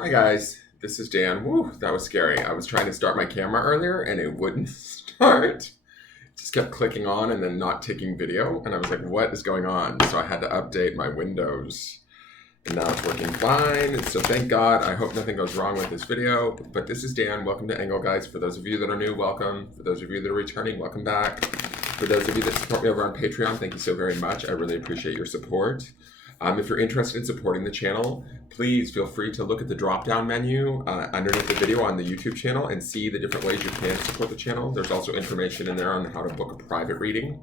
Hi guys, this is Dan. Woo, that was scary. I was trying to start my camera earlier and it wouldn't start. It just kept clicking on and then not taking video. And I was like, what is going on? So I had to update my Windows. And now it's working fine. So thank God. I hope nothing goes wrong with this video. But this is Dan. Welcome to Engelgeist. For those of you that are new, welcome. For those of you that are returning, welcome back. For those of you that support me over on Patreon, thank you so very much. I really appreciate your support. If you're interested in supporting the channel, please feel free to look at the drop-down menu underneath the video on the YouTube channel and see the different ways you can support the channel. There's also information in there on how to book a private reading.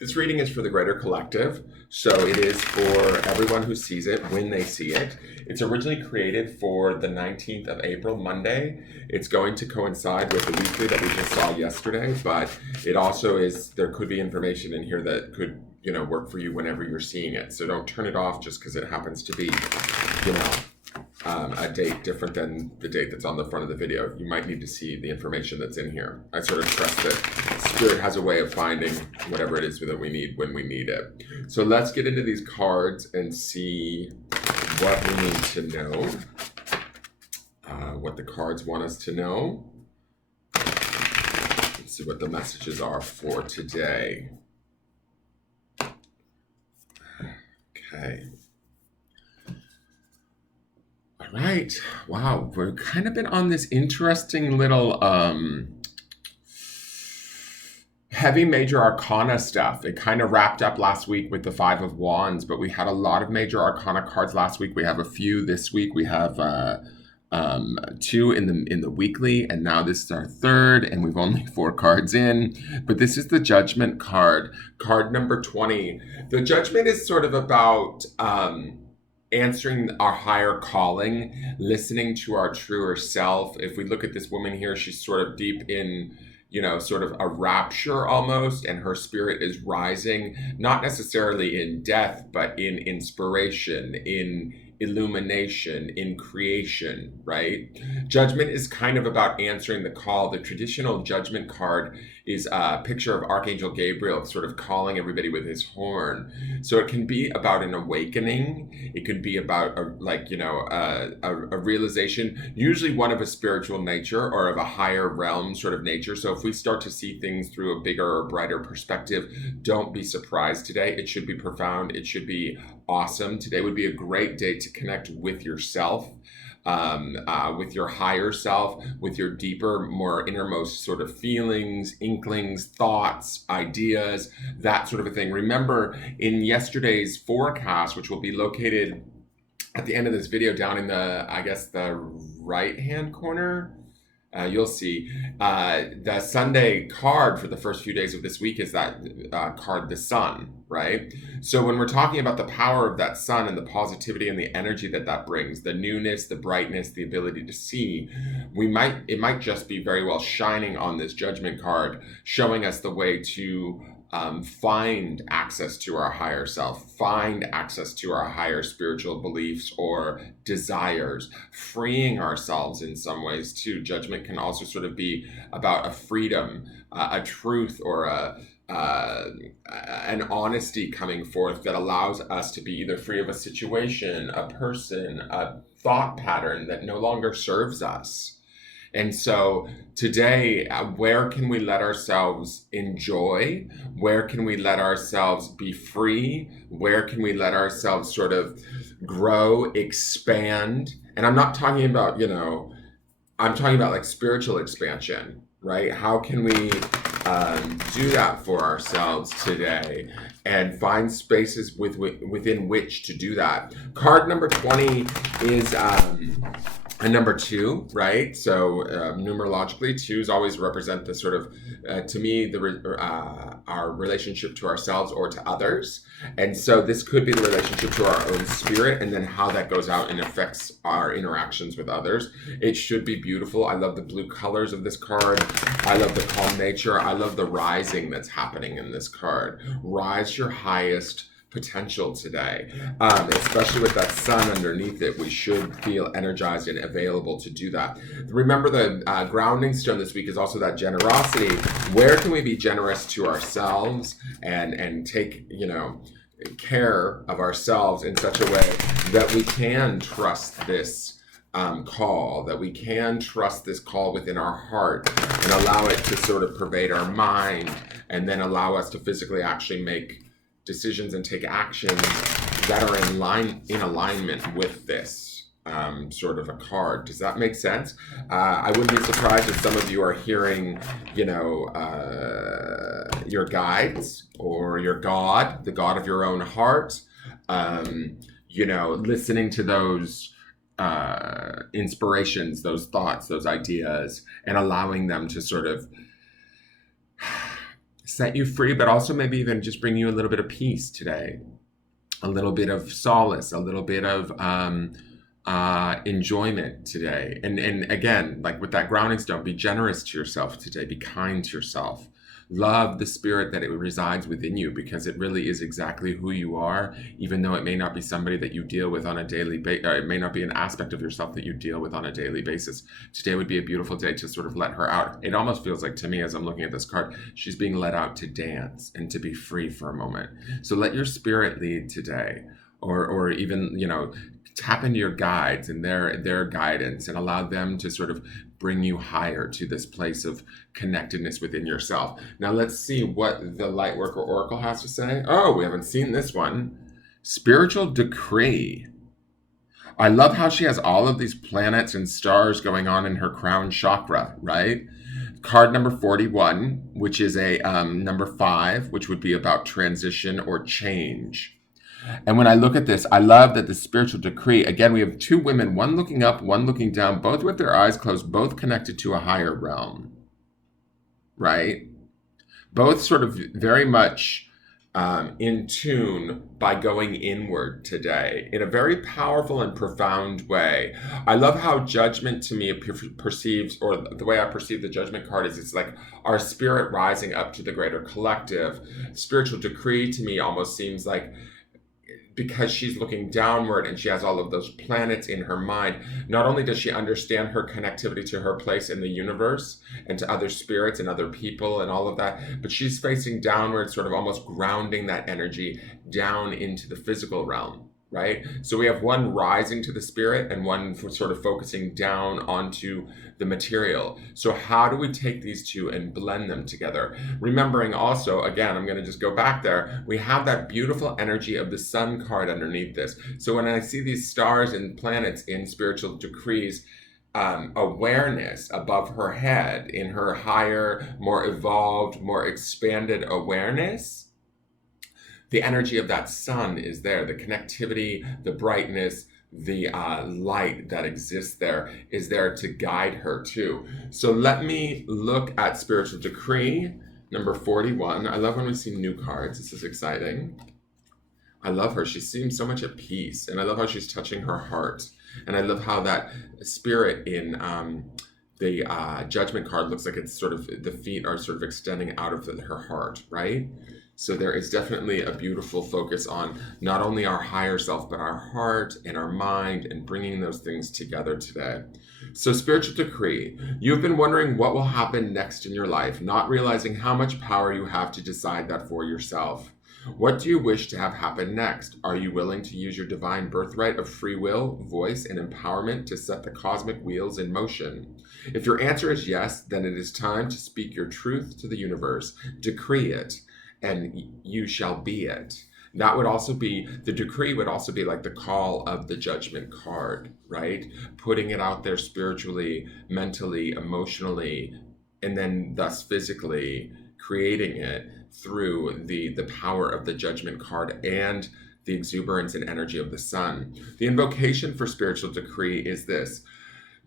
This reading is for the greater collective, so it is for everyone who sees it when they see it. It's originally created for the 19th of April, Monday. It's going to coincide with the weekly that we just saw yesterday, but it also is, there could be information in here that could, work for you whenever you're seeing it. So don't turn it off just because it happens to be, a date different than the date that's on the front of the video. You might need to see the information that's in here. I sort of trust that Spirit has a way of finding whatever it is that we need when we need it. So let's get into these cards and see what we need to know, what the cards want us to know. Let's see what the messages are for today. Okay. All right. Wow. We've kind of been on this interesting little heavy major arcana stuff. It kind of wrapped up last week with the Five of Wands, but we had a lot of major arcana cards last week. We have a few this week. We have two in the weekly, and now this is our third, and we've only 4 cards in. But this is the Judgment card, card number 20. The Judgment is sort of about answering our higher calling, listening to our truer self. If we look at this woman here, she's sort of deep in, sort of a rapture almost, and her spirit is rising, not necessarily in death, but in inspiration, in illumination, in creation, right? Judgment is kind of about answering the call. The traditional Judgment card is a picture of Archangel Gabriel sort of calling everybody with his horn. So it can be about an awakening. It could be about a realization, usually one of a spiritual nature or of a higher realm sort of nature. So if we start to see things through a bigger or brighter perspective, don't be surprised today. It should be profound. It should be awesome. Today would be a great day to connect with yourself, with your higher self, with your deeper, more innermost sort of feelings, inklings, thoughts, ideas, that sort of a thing. Remember, in yesterday's forecast, which will be located at the end of this video down in the right-hand corner, you'll see the Sunday card for the first few days of this week is that card, the Sun, right? So when we're talking about the power of that sun and the positivity and the energy that brings, the newness, the brightness, the ability to see, it might just be very well shining on this Judgment card, showing us the way to find access to our higher self, find access to our higher spiritual beliefs or desires, freeing ourselves in some ways too. Judgment can also sort of be about a freedom, a truth, or an honesty coming forth that allows us to be either free of a situation, a person, a thought pattern that no longer serves us. And so today, where can we let ourselves enjoy? Where can we let ourselves be free? Where can we let ourselves sort of grow, expand? And I'm not talking about, I'm talking about like spiritual expansion, right? How can we do that for ourselves today and find spaces within which to do that? Card number 20 is a number 2, right? So numerologically, 2s always represent the sort of, to me, our relationship to ourselves or to others. And so this could be the relationship to our own spirit and then how that goes out and affects our interactions with others. It should be beautiful. I love the blue colors of this card. I love the calm nature. I love the rising that's happening in this card. Rise your highest potential today, especially with that sun underneath it. We should feel energized and available to do that. Remember, the grounding stone this week is also that generosity. Where can we be generous to ourselves and take care of ourselves in such a way that we can trust this call, that we can trust this call within our heart and allow it to sort of pervade our mind, and then allow us to physically actually make decisions and take actions that are in alignment with this sort of a card. Does that make sense? I wouldn't be surprised if some of you are hearing, your guides or your God, the God of your own heart, listening to those inspirations, those thoughts, those ideas, and allowing them to sort of set you free, but also maybe even just bring you a little bit of peace today, a little bit of solace, a little bit of enjoyment today. And again, like with that grounding stone, be generous to yourself today, be kind to yourself. Love the spirit that it resides within you, because it really is exactly who you are, even though it may not be somebody that you deal with on a daily basis, it may not be an aspect of yourself that you deal with on a daily basis. Today would be a beautiful day to sort of let her out. It almost feels like, to me, as I'm looking at this card, she's being let out to dance and to be free for a moment. So let your spirit lead today, or even, tap into your guides and their guidance, and allow them to sort of bring you higher to this place of connectedness within yourself. Now let's see what the Lightworker Oracle has to say. Oh, we haven't seen this one. Spiritual decree. I love how she has all of these planets and stars going on in her crown chakra, right? Card number 41, which is a number 5, which would be about transition or change. And when I look at this, I love that the spiritual decree, again, we have two women, one looking up, one looking down, both with their eyes closed, both connected to a higher realm, right? Both sort of very much in tune by going inward today in a very powerful and profound way. I love how judgment to me perceives, or the way I perceive the judgment card is, it's like our spirit rising up to the greater collective. Spiritual decree to me almost seems like, because she's looking downward and she has all of those planets in her mind, not only does she understand her connectivity to her place in the universe and to other spirits and other people and all of that, but she's facing downward, sort of almost grounding that energy down into the physical realm, right? So we have one rising to the spirit and one sort of focusing down onto the material. So how do we take these two and blend them together? Remembering also, again, I'm going to just go back there, we have that beautiful energy of the sun card underneath this. So when I see these stars and planets in spiritual decrees, awareness above her head, in her higher, more evolved, more expanded awareness, the energy of that sun is there. The connectivity, the brightness, the light that exists there is there to guide her too. So let me look at spiritual decree number 41. I love when we see new cards. This is exciting. I love her. She seems so much at peace, and I love how she's touching her heart. And I love how that spirit in the judgment card looks like it's sort of, the feet are sort of extending out of her heart, right? So there is definitely a beautiful focus on not only our higher self, but our heart and our mind, and bringing those things together today. So spiritual decree, you've been wondering what will happen next in your life, not realizing how much power you have to decide that for yourself. What do you wish to have happen next? Are you willing to use your divine birthright of free will, voice, and empowerment to set the cosmic wheels in motion? If your answer is yes, then it is time to speak your truth to the universe. Decree it, and you shall be it. That would also be, the decree would also be like the call of the judgment card, right? Putting it out there spiritually, mentally, emotionally, and then thus physically creating it through the power of the judgment card and the exuberance and energy of the sun. The invocation for spiritual decree is this: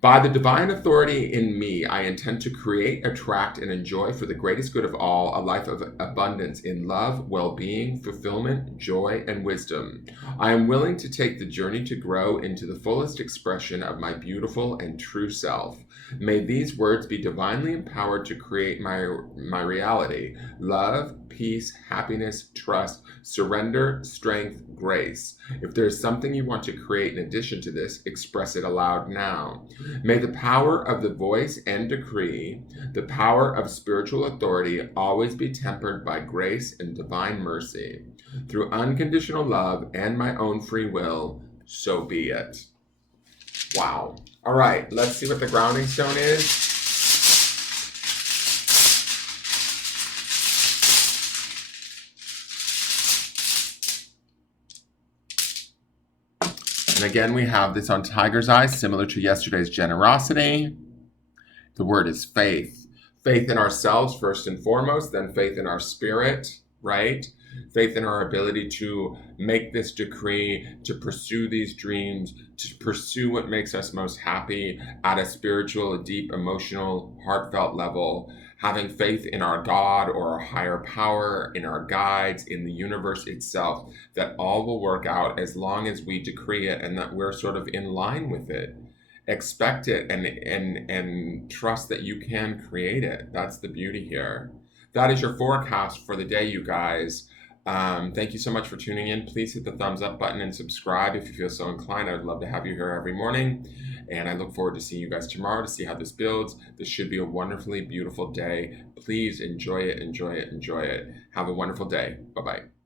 by the divine authority in me, I intend to create, attract, and enjoy for the greatest good of all a life of abundance in love, well-being, fulfillment, joy, and wisdom. I am willing to take the journey to grow into the fullest expression of my beautiful and true self. May these words be divinely empowered to create my reality: love, peace, happiness, trust, surrender, strength, grace. If there's something you want to create in addition to this, express it aloud now. May the power of the voice and decree, the power of spiritual authority, always be tempered by grace and divine mercy. Through unconditional love and my own free will, so be it. Wow. All right, let's see what the grounding stone is. And again, we have this on Tiger's Eye, similar to yesterday's generosity. The word is faith. Faith in ourselves, first and foremost, then faith in our spirit, right? Faith in our ability to make this decree, to pursue these dreams, to pursue what makes us most happy at a spiritual, a deep, emotional, heartfelt level. Having faith in our God or our higher power, in our guides, in the universe itself, that all will work out as long as we decree it and that we're sort of in line with it. Expect it and trust that you can create it. That's the beauty here. That is your forecast for the day, you guys. Thank you so much for tuning in. Please hit the thumbs up button and subscribe if you feel so inclined. I would love to have you here every morning. And I look forward to seeing you guys tomorrow to see how this builds. This should be a wonderfully beautiful day. Please enjoy it, enjoy it, enjoy it. Have a wonderful day. Bye-bye.